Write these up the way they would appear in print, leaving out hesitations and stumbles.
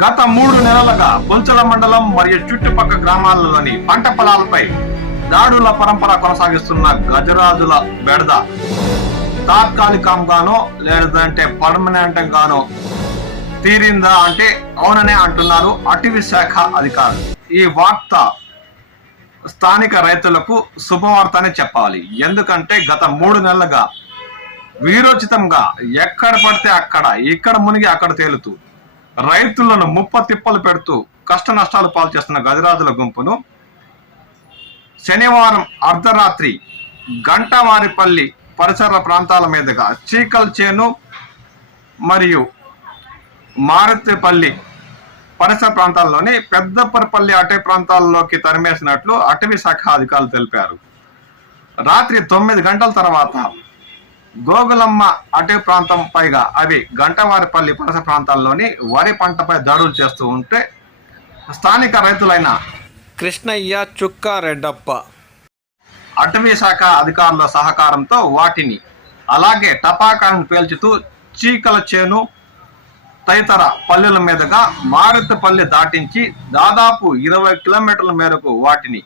గత 3 నెలలుగా పుల్చల మండలం మరియు చుట్టుపక్కల గ్రామాలలోని పంట పొలాలపై దాడుల పరంపర కొనసాగిస్తున్న గజరాజుల బెడద తాత్కాలికంగానో లేదంటే పర్మనెంట్ గానో తీరిందా అంటే అవుననే అంటున్నారు అటవీ శాఖ అధికారులు. ఈ వార్త స్థానిక రైతులకు శుభవార్త అని చెప్పాలి. ఎందుకంటే గత 3 నెలలుగా వీరోచితంగా ఎక్కడ పడితే అక్కడ, ఇక్కడ మునిగి అక్కడ తేలుతూ రైతులను తిప్పలు పెడుతూ కష్ట నష్టాలు పాలు చేస్తున్న గజరాజుల గుంపును శనివారం అర్ధరాత్రి గంటవారిపల్లి పరిసర ప్రాంతాల మీదుగా చీకల్ చేను మరియు మారుతిపల్లి పరిసర ప్రాంతాల్లోని పెద్దపరపల్లి అటవీ ప్రాంతాల్లోకి తరిమేసినట్లు అటవీ శాఖ అధికారులు తెలిపారు. రాత్రి 9 గంటల తర్వాత గోగులమ్మ అటవీ ప్రాంతం పైగా అవి గంటవారిపల్లి పరిసర ప్రాంతాల్లోని వరి పంటపై దాడులు చేస్తూ ఉంటే స్థానిక రైతులైన కృష్ణయ్య, చుక్క రెడ్డప్ప అటవీ శాఖ అధికారుల సహకారంతో వాటిని అలాగే టపాకాలను పేల్చుతూ చీకల చేను తదితర పల్లెల మీదుగా మారుతిపల్లి దాటించి దాదాపు 20 కిలోమీటర్ల మేరకు వాటిని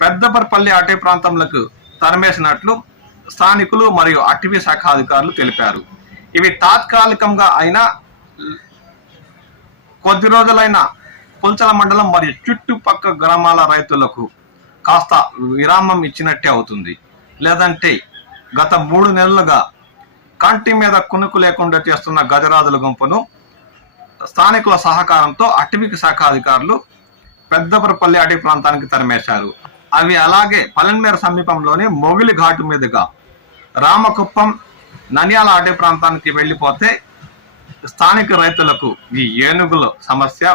పెద్దపరపల్లి అటవీ ప్రాంతంలోకి తరిమేసినట్లు స్థానికులు మరియు అటవీ శాఖ అధికారులు తెలిపారు. ఇవి తాత్కాలికంగా అయినా కొద్ది రోజులైన పుల్చల మండలం మరియు చుట్టుపక్కల గ్రామాల రైతులకు కాస్త విరామం ఇచ్చినట్టే అవుతుంది. లేదంటే గత 3 నెలలుగా కంటి మీద కునుకు లేకుండా చేస్తున్న గజరాజుల గుంపును స్థానికుల సహకారంతో అటవీ శాఖ అధికారులు పెద్దపరపల్లి అటవీ ప్రాంతానికి తరిమేశారు. అవి అలాగే పలన్మేర సమీపంలోని మొగిలి ఘాటు మీదుగా రామకుప్పం, నన్యాల అటవీ ప్రాంతానికి వెళ్ళిపోతే స్థానిక రైతులకు ఈ ఏనుగుల సమస్య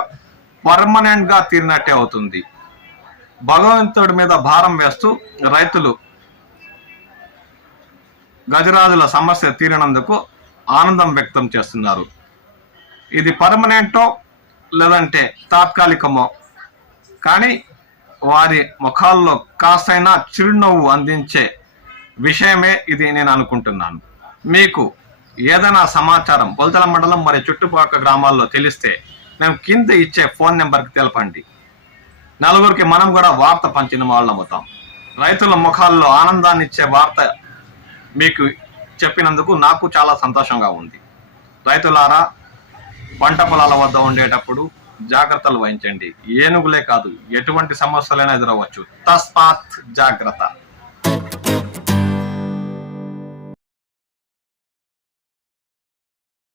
పర్మనెంట్ గా తీరినట్టే అవుతుంది. భగవంతుడి మీద భారం వేస్తూ రైతులు గజరాజుల సమస్య తీరినందుకు ఆనందం వ్యక్తం చేస్తున్నారు. ఇది పర్మనెంటో లేదంటే తాత్కాలికమో కానీ వారి ముఖాల్లో కాస్తైనా చిరునవ్వు అందించే విషయమే ఇది నేను అనుకుంటున్నాను. మీకు ఏదైనా సమాచారం పుల్చల మండలం మరియు చుట్టుపక్కల గ్రామాల్లో తెలిస్తే మేము కింద ఇచ్చే ఫోన్ నెంబర్కి తెలపండి. నలుగురికి మనం కూడా వార్త పంచిన వాళ్ళం అవుతాం. రైతుల ముఖాల్లో ఆనందాన్ని ఇచ్చే వార్త మీకు చెప్పినందుకు నాకు చాలా సంతోషంగా ఉంది. రైతులారా, పంట పొలాల వద్ద ఉండేటప్పుడు జాగ్రత్తలు వహించండి. ఏనుగులే కాదు, ఎటువంటి సమస్యలైనా ఎదురవ్వచ్చు. తస్మాత్ జాగ్రత్త.